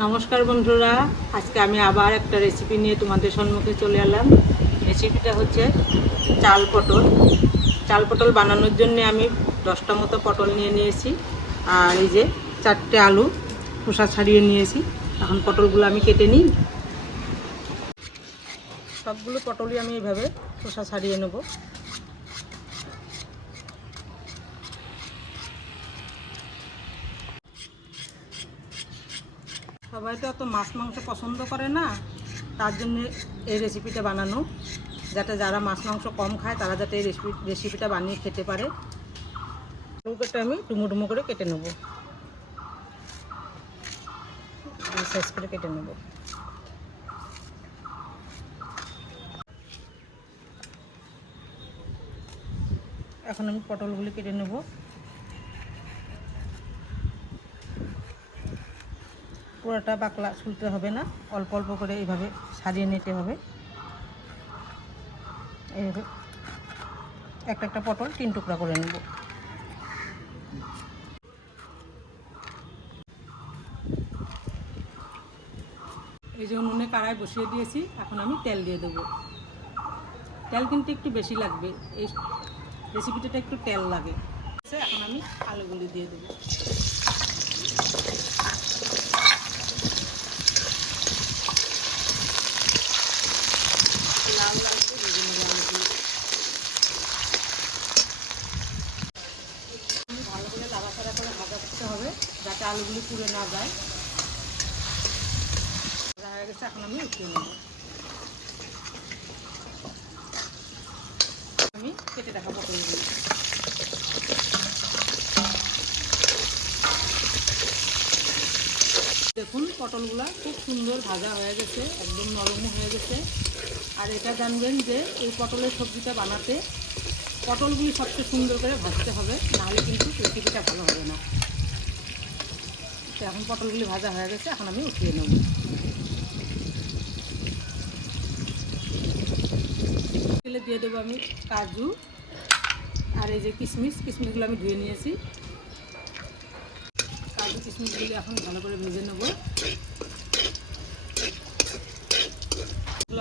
নমস্কার বন্ধুরা, আজকে আমি আবার একটা রেসিপি নিয়ে তোমাদের সম্মুখে চলে এলাম। রেসিপিটা হচ্ছে চাল পটল। চাল পটল বানানোর জন্য আমি দশটা মতো পটল নিয়ে নিয়েছি, আর এই যে চারটে আলু খোসা ছাড়িয়ে নিয়েছি। এখন পটলগুলো আমি কেটে নিই। সবগুলো পটলই আমি এইভাবে খোসা ছাড়িয়ে নেব। সবাই তো অত মাছ মাংস পছন্দ করে না, তার জন্য এই রেসিপিটা বানানো, যাতে যারা মাছ মাংস কম খায়, তারা যাতে এই রেসিপি রেসিপিটা বানিয়ে খেতে পারে। আলুটা আমি ডুমো ডুমো করে কেটে নেব। সাইজ করে কেটে নেব। এখন আমি পটলগুলি কেটে নেব। পুরোটা বাকলা ছুলতে হবে না। অল্প অল্প করে এইভাবে সাজিয়ে নিতে হবে। এইভাবে একটা একটা পটল তিন টুকরা করে নেব। এই যে উনুনে কাড়ায় বসিয়ে দিয়েছি, এখন আমি তেল দিয়ে দেবো। তেল কিন্তু একটু বেশি লাগবে। এই রেসিপিটাতে একটু তেল লাগে। এখন আমি আলুগুলি দিয়ে দেবো লাল লাল করে ভেজে নেব আলুগুলো ভালো করে লাড়াচাড়া করে ভাজা করতে হবে যাতে আলুগুলি পুড়ে না যায়। হয়ে গেছে, এখন আমি উঠিয়ে নেব। আমি কেটে দেখুন, পটলগুলা খুব সুন্দর ভাজা হয়ে গেছে, একদম নরমও হয়ে গেছে। আর এটা জানবেন যে, এই পটলের সবজিটা বানাতে পটলগুলি সবচেয়ে সুন্দর করে ভাজতে হবে, নাহলে কিন্তু রেসিপিটা ভালো হবে না। তো এখন পটলগুলি ভাজা হয়ে গেছে, এখন আমি উঠিয়ে নেব। তেলে দিয়ে দেবো আমি কাজু আর এই যে কিশমিশ, কিশমিশগুলো আমি ধুয়ে নিয়েছি। কাজু, কিশমিশগুলো এখন ভালো করে ভেজে নেব।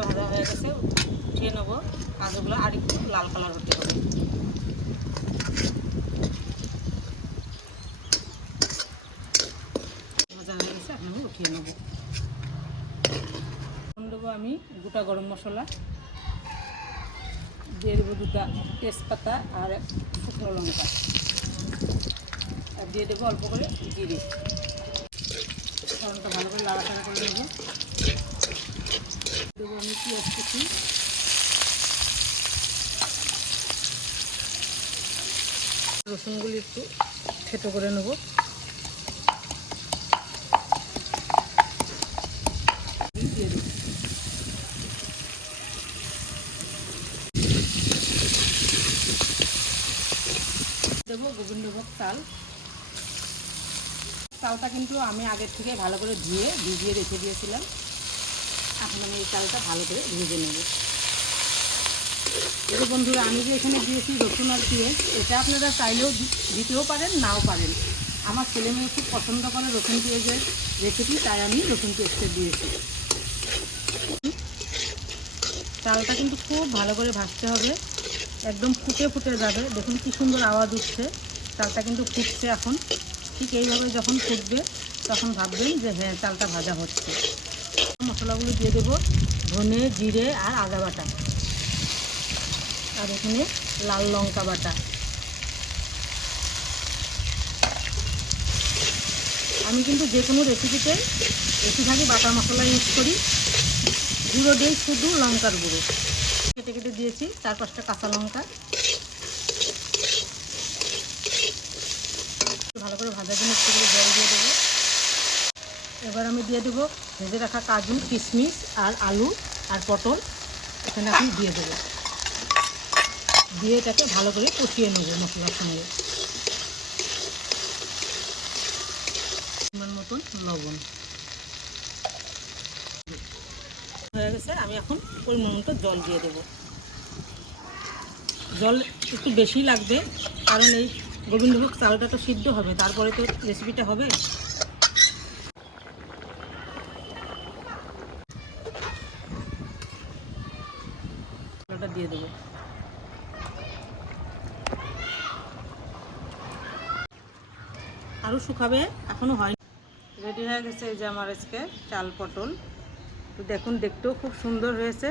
ভাজা হয়ে গেছে, উঠিয়ে নেব। কাজুগুলো আর একটু লাল কালার হতে হবে ভাজা হয়ে উঠিয়ে নেব। দেবো আমি গোটা গরম মশলা। দিয়ে দেবো দুটা তেজপাতা আর শুকনো লঙ্কা। আর দিয়ে দেবো অল্প করে জিরে। ফোড়নটা ভালো করে লাড়াচাড়া করে দেবো দেবো আমি পেঁয়াজ কুচি। রসুনগুলি একটু থেতো করে নেব দিয়ে দেবো দেবো গোবিন্দভোগ চাল। চালটা কিন্তু আমি আগের থেকে ভালো করে ধুয়ে, ভিজিয়ে রেখে দিয়েছিলাম। এখন আমি এই চালটা ভালো করে ভেজে নেব। যে বন্ধুরা, আমি যে এখানে দিয়েছি রসুন আর পেঁয়াজ, এটা আপনারা চাইলেও দিতেও পারেন, নাও পারেন। আমার ছেলে মেয়ে খুব পছন্দ করে রসুন পেঁয়াজের রেসিপি তাই আমি রসুন পেঁয়াজটা দিয়েছি। চালটা কিন্তু খুব ভালো করে ভাজতে হবে। একদম ফুটে ফুটে যাবে। দেখুন কি সুন্দর আওয়াজ উঠছে। চালটা কিন্তু ফুটছে এখন। ঠিক এইভাবে যখন ফুটবে, তখন ভাববেন যে হ্যাঁ চালটা ভাজা হচ্ছে। মশলাগুলো দিয়ে দেবো ধনে, জিরে আর আদা বাটা। আর এখানে লাল লঙ্কা বাটা। আমি কিন্তু যে কোনো রেসিপিতে বেশিরভাগই বাটা মশলা ইউজ করি। গুঁড়ো দিই শুধু লঙ্কার গুঁড়ো। কেটে কেটে দিয়েছি, চার পাঁচটা কাঁচা লঙ্কা। ভালো করে ভাজার জন্য একটু করে জল দিয়ে দেবো। এবার আমি দিয়ে দেবো ভেজে রাখা কাজু, কিশমিশ আর আলু আর পটল। এখানে আমি দিয়ে দেবো। দিয়ে এটাকে ভালো করে কষিয়ে নেব মশলার সঙ্গে। পরিমাণ মতন লবণ। হয়ে গেছে, আমি এখন ওই মোমোটা জল দিয়ে দেব। জল একটু বেশি লাগবে, কারণ এই গোবিন্দভোগ চালটা তো সিদ্ধ হবে, তারপরে তো রেসিপিটা হবে। চালটা দিয়ে দেবো। আরও শুকাবে এখনও হয় রেডি হয়ে গেছে এই যে আমার আজকে চাল পটল। তো দেখুন দেখতেও খুব সুন্দর হয়েছে।